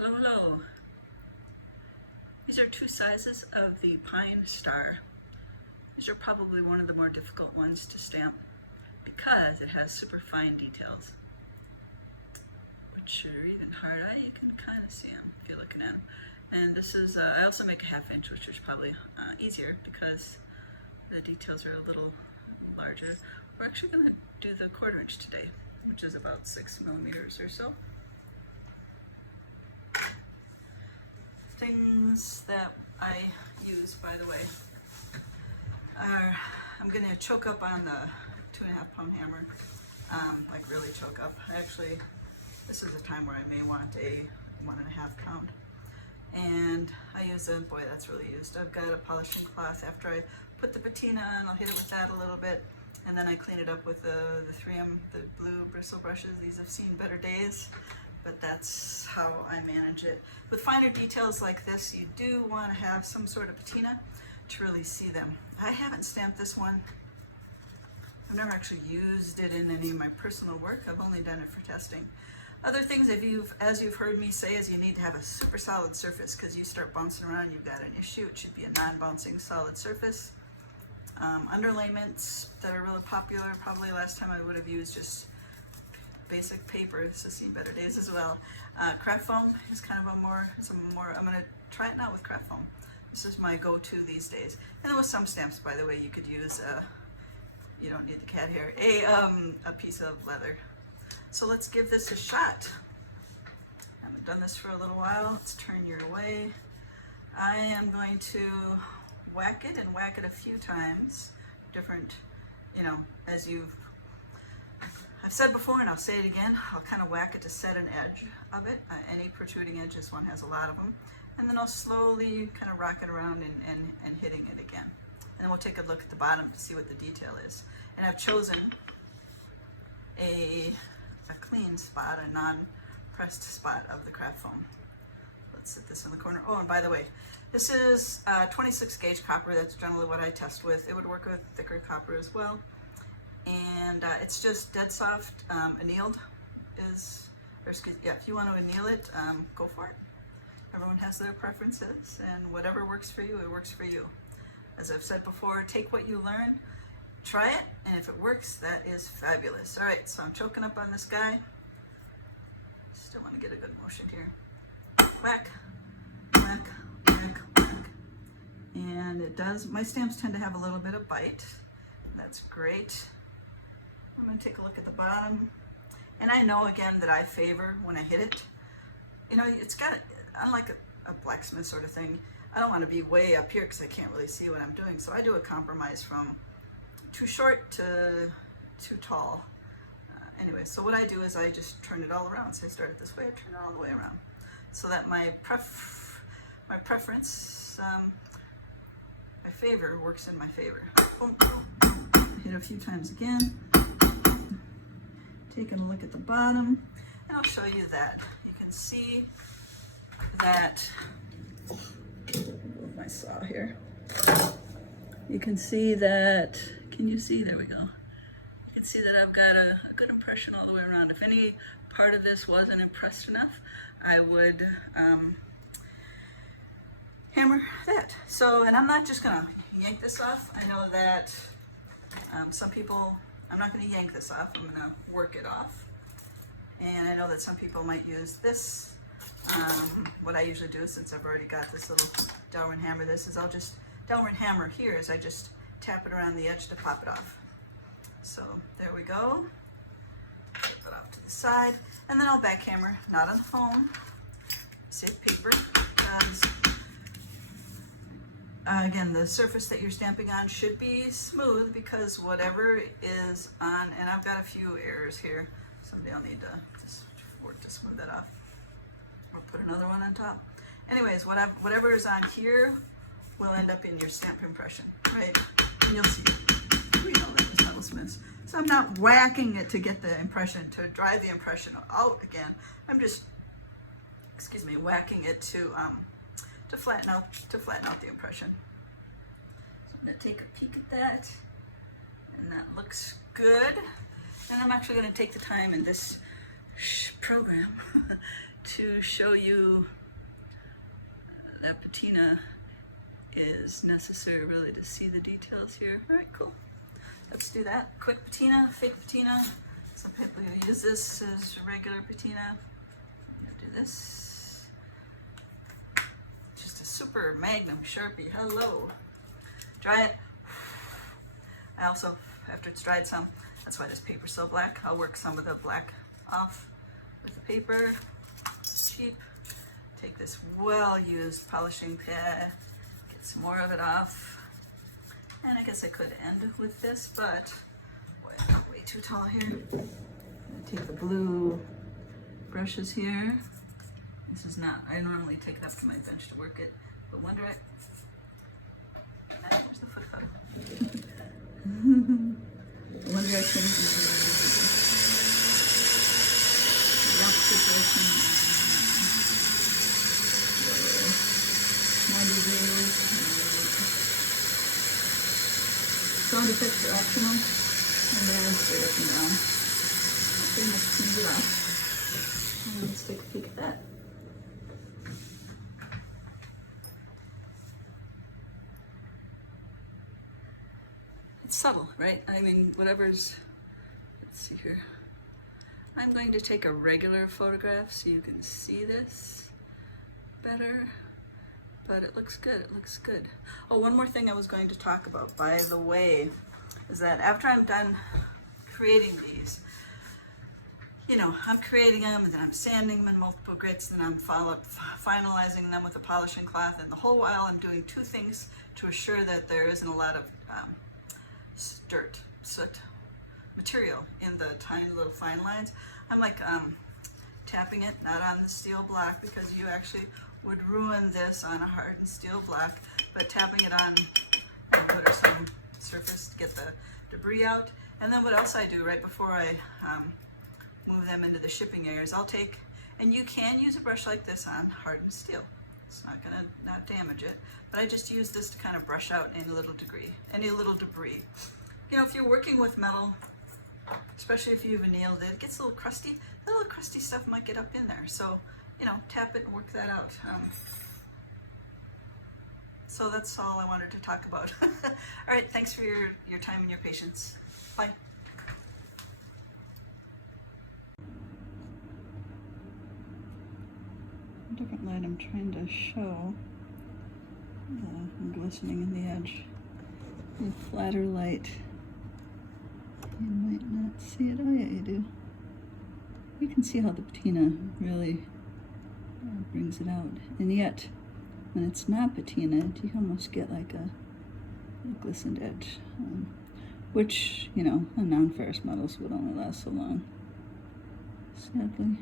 Hello, hello. These are two sizes of the Pine Star. These are probably one of the more difficult ones to stamp because it has super fine details, which are even harder. You can kind of see them if you're looking at them. And this is, I also make a 1/2 inch, which is probably easier because the details are a little larger. We're actually going to do the 1/4 inch today, which is about 6 millimeters or so. Things that I use, by the way, are, I'm going to choke up on the 2.5 pound hammer, like really choke up. Actually, this is a time where I may want a 1.5 pound. And I use a, boy, that's really used. I've got a polishing cloth. After I put the patina on, I'll hit it with that a little bit, and then I clean it up with the 3M, the blue bristle brushes. These have seen better days, but that's how I manage it. With finer details like this, you do want to have some sort of patina to really see them. I haven't stamped this one. I've never actually used it in any of my personal work. I've only done it for testing. Other things, as you've heard me say, is you need to have a super solid surface, because you start bouncing around, you've got an issue. It should be a non-bouncing solid surface. Underlayments that are really popular, probably last time I would have used just basic paper. This has seen better days as well. Craft foam is kind of a more, I'm going to try it now with craft foam. This is my go-to these days. And then with some stamps, by the way, you could use, you don't need the cat hair, a piece of leather. So let's give this a shot. I haven't done this for a little while. Let's turn your way. I am going to whack it and whack it a few times. Different, you know, as I've said before and I'll say it again, I'll kind of whack it to set an edge of it. Any protruding edge, this one has a lot of them. And then I'll slowly kind of rock it around and hitting it again. And then we'll take a look at the bottom to see what the detail is. And I've chosen a clean spot, a non-pressed spot of the craft foam. Let's set this in the corner. Oh, and by the way, this is 26 gauge copper. That's generally what I test with. It would work with thicker copper as well. And it's just dead soft. Annealed is, or excuse me, yeah, if you want to anneal it, go for it. Everyone has their preferences, and whatever works for you, it works for you. As I've said before, take what you learn, try it, and if it works, that is fabulous. All right, so I'm choking up on this guy. Still want to get a good motion here. Whack, whack, whack, whack. And it does, my stamps tend to have a little bit of bite. That's great. I'm going to take a look at the bottom. And I know, again, that I favor when I hit it. You know, it's got, unlike a blacksmith sort of thing, I don't want to be way up here because I can't really see what I'm doing. So I do a compromise from too short to too tall. Anyway, so what I do is I just turn it all around. So I start it this way, I turn it all the way around. So that my preference, my favor works in my favor. Boom, boom. Hit a few times again. Taking a look at the bottom, and I'll show you that. You can see that, move my saw here. You can see that, can you see? There we go. You can see that I've got a good impression all the way around. If any part of this wasn't impressed enough, I would hammer that. So, and I'm not just gonna yank this off. I know that some people, I'm not gonna yank this off, I'm gonna work it off. And I know that some people might use this. What I usually do, since I've already got this little Delrin hammer, Delrin hammer here is I just tap it around the edge to pop it off. So there we go. Flip it off to the side, and then I'll backhammer, not on the foam, save paper. Again, the surface that you're stamping on should be smooth, because whatever is on, and I've got a few errors here. Someday I'll need to just work to smooth that off, or put another one on top. Anyways, whatever is on here will end up in your stamp impression, right? And you'll see, we know that was metalsmiths. So I'm not whacking it to get the impression, to drive the impression out again. I'm just, excuse me, whacking it to flatten out the impression. So I'm going to take a peek at that, and that looks good. And I'm actually going to take the time in this program to show you that patina is necessary really to see the details here. All right, cool. Let's do that. Quick patina, fake patina. Some people who use this as regular patina. I'm gonna do this. Just a super Magnum Sharpie. Hello. Dry it. I also, after it's dried some, that's why this paper's so black, I'll work some of the black off with the paper. It's cheap. Take this well-used polishing pad, get some more of it off. And I guess I could end with this, but boy, I'm way too tall here. I'm gonna take the blue brushes here. This is not, I normally take it up to my bench to work it, but wonder it. There's the foot photo. One Direction. Jump situation. 90 degrees. Sound effects are optional. And then straight up and down. Pretty much cleans it off. And let's take a peek at that. It's subtle, right? I mean, whatever's, let's see here. I'm going to take a regular photograph so you can see this better, but it looks good, it looks good. Oh, one more thing I was going to talk about, by the way, is that after I'm done creating these, you know, I'm creating them and then I'm sanding them in multiple grits and I'm finalizing them with a polishing cloth, and the whole while I'm doing two things to assure that there isn't a lot of dirt, soot, material in the tiny little fine lines. I'm like tapping it, not on the steel block, because you actually would ruin this on a hardened steel block, but tapping it on wood or some surface to get the debris out. And then what else I do right before I move them into the shipping areas, I'll take, and you can use a brush like this on hardened steel. It's not gonna not damage it, but I just use this to kind of brush out any little debris. You know, if you're working with metal, especially if you've annealed it, it gets a little crusty. The little crusty stuff might get up in there. So, you know, tap it and work that out. So that's all I wanted to talk about. All right, thanks for your time and your patience. Bye. Different light I'm trying to show the glistening in the edge. A flatter light. You might not see it. Oh yeah, you do. You can see how the patina really brings it out. And yet, when it's not patinaed, you almost get like a glistened edge, which, you know, on non-ferrous metals would only last so long, sadly.